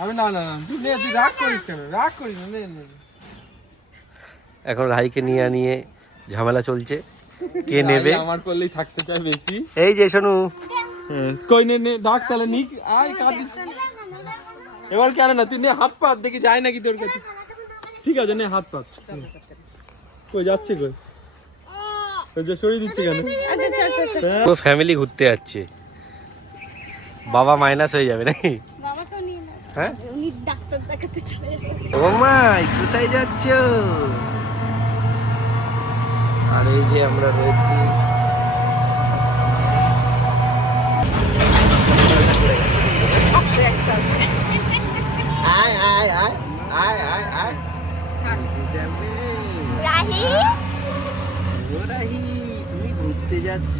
আমি না না না তুই নে তুই রাগ করিস কেন? রাগ করিস না নে নে নে। এখন রাহিকে নিয়ে নিয়ে ঝামেলা চলছে। কে নেবে? আমার করলেই থাকতে চায় বেশি। এই যে শোনু। কই নে নে ডাক তাহলে নিক। আয় কাঁদিস। এবার কেন না? তুই নে হাত পাত দেখি যায় নাকি তোর কাছে। ঠিক আছে নে হাত পাত কই যাচ্ছে কই? ওই যে সরিয়ে দিচ্ছে কেন? পুরো ফ্যামিলি ঘুরতে যাচ্ছে। বাবা মাইনাস হয়ে যাবে নাকি? হ্যাঁ? উনি ডাক্তার দেখাতে চলে ও মাই কোথায় যাচ্ছ? আর এই যে আমরা রয়েছি। তুমি ঘুরতে যাচ্ছ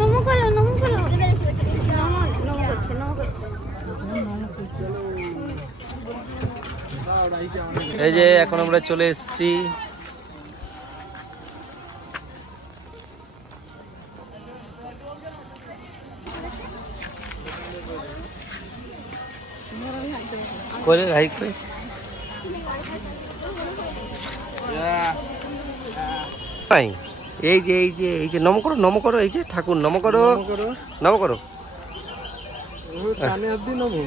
নমো করো নমো করো নমো নমো করছে নমো করছে এই যে এখন আমরা চলে এসেছি। করে রাই করে এই যে এই যে এই যে নম করো নম করো এই যে ঠাকুর নম করো। করো। নম করো। কানে হাত দিয়ে নমো।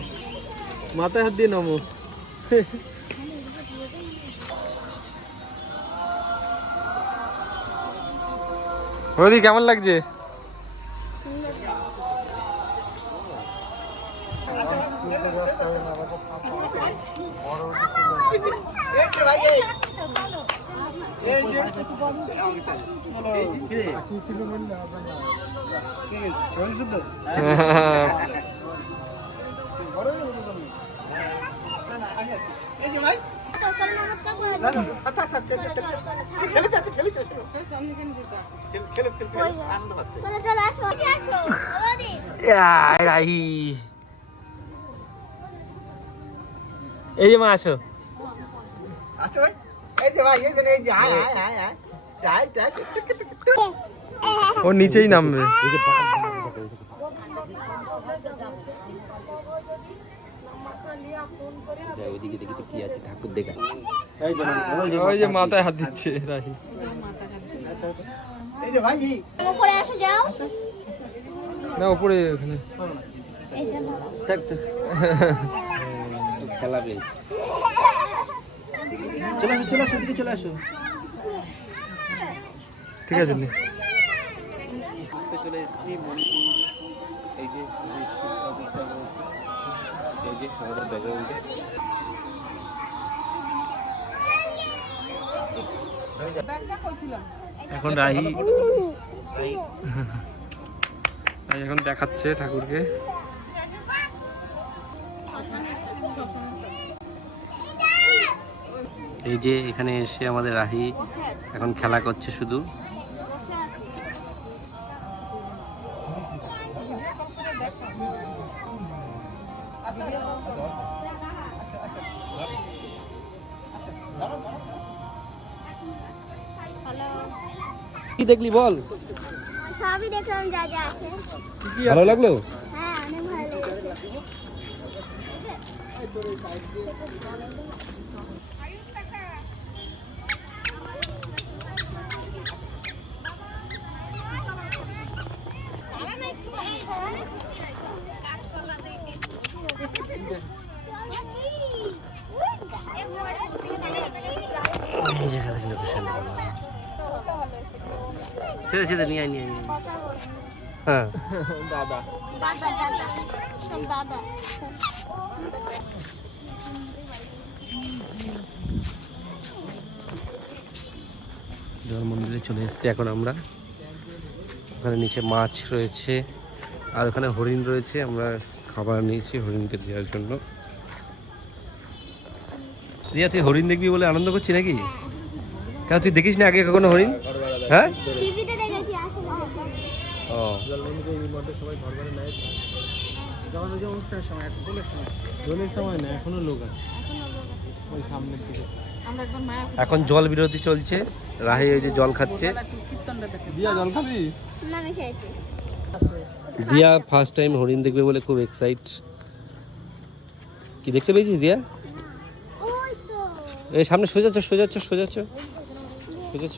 মাথায় হাত দিয়ে নমো। রোদি কেমন লাগছে রাহি এই যে মা আসো। ও নিচেই নামবে। ওইদিকে দেখি তো কি আছে ঠাকুর দেখা। ওই যে মাথায় হাত দিচ্ছে রাহি। করে আসো যাও। না উপরে ওখানে থাক খেলা পেয়েছি চলে আসো চলে আসো এদিকে চলে আসো। ঠিক আছে চলে এসেছি মণিপুর। এই যে এই যে আমাদের ব্যাকগ্রাউন্ডে এখন রাহি। রাহি এখন দেখাচ্ছে ঠাকুরকে। এই যে এখানে এসে আমাদের রাহি এখন খেলা করছে শুধু। কি দেখলি বল? সবই দেখলাম যা যা আছে। ভালো লাগল? হ্যাঁ অনেক ভালো লেগেছে। এই ছেড়ে ছেড়ে নিয়ে আয়, নিয়ে আয়, হ্যাঁ দাদা দাদা দাদা। দাদা জল মন্দিরে চলে এসেছি এখন আমরা। ওখানে নিচে মাছ রয়েছে। আর ওখানে হরিণ রয়েছে। আমরা খাবার নিয়েছি হরিণকে দেওয়ার জন্য। রিয়া তুই হরিণ দেখবি বলে আনন্দ করছি নাকি? কেন তুই দেখিস না আগে কখনো হরিণ? হ্যাঁ? টিভিতে দেখেছি আসলে ও যখন ওই যে অনুষ্ঠানের সময় একটা দোলের সময়। দোলের সময় না এখনও লোক আছে। এখনও লোক আছে। ওই সামনের দিকে। এখন জল বিরতি চলছে রাহি ওই যে জল খাচ্ছে। দিয়া জল খাবি? না আমি খেয়েছি। দিয়া ফার্স্ট টাইম হরিণ দেখবে বলে খুব এক্সাইট কি দেখতে পেয়েছিস দিয়া? ওই এই সামনে সোজাচ্ছ সোজাচ্ছ সোজাচ্ছ সোজাচ্ছ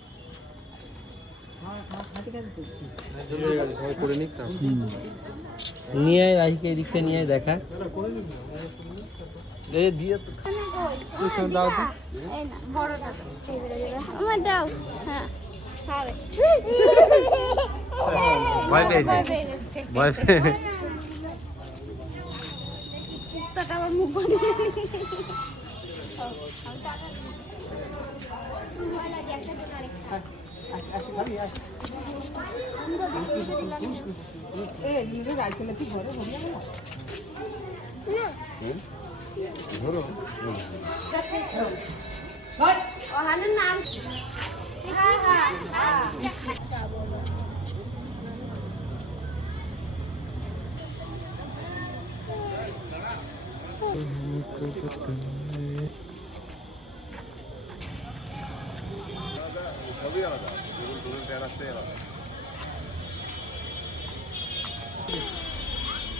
নিয়ে আয় রাহিকে এদিকটা নিয়ে দেখা। দিয়ে দাও এই দাও হ্যাঁ ভয় পেয়েছে ভয় মুখ বানিয়ে ভয় লাগে একটা দিন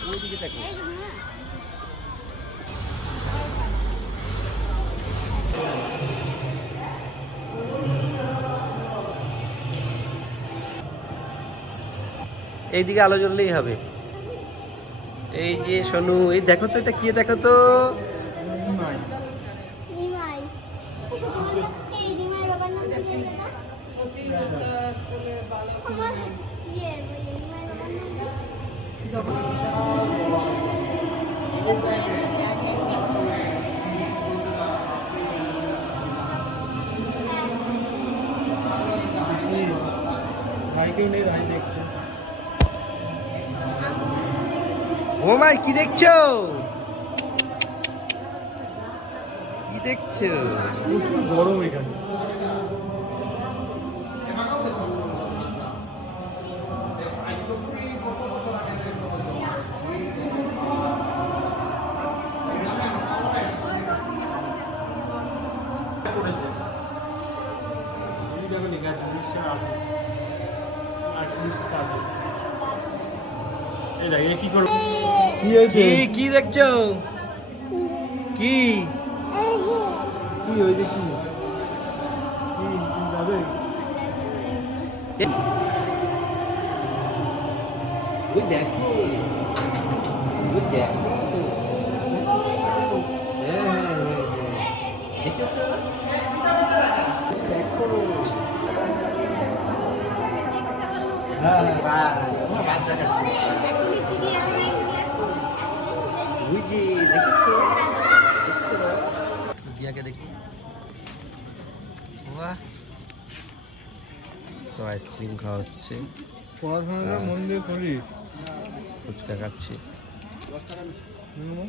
যে হ্যাঁ এইদিকে আলো জ্বললেই হবে। এই যে সোনু, এই দেখো তো, এটা কি দেখো তো? এই নিমাই বাবার নাম কি আমার ইয়ে ওই নিমাই বাবার নাম ভাইকেও নেই ভাই দেখছে ও মাই কি দেখছো কি দেখছো প্রচুর গরম এখানে কি করব? কি হয়েছে? কি দেখছ? কি? কি হয়েছে কি? কি কি যাবে? ওই দেখো। ওই দেখো। ওই যে, দেখেছ? দেখেছ? দিয়াকে দেখি বাহ তো আইসক্রিম খাওয়া হচ্ছে পড়াশোনাটা মন দিয়ে করি ফুচকা খাচ্ছি হুম।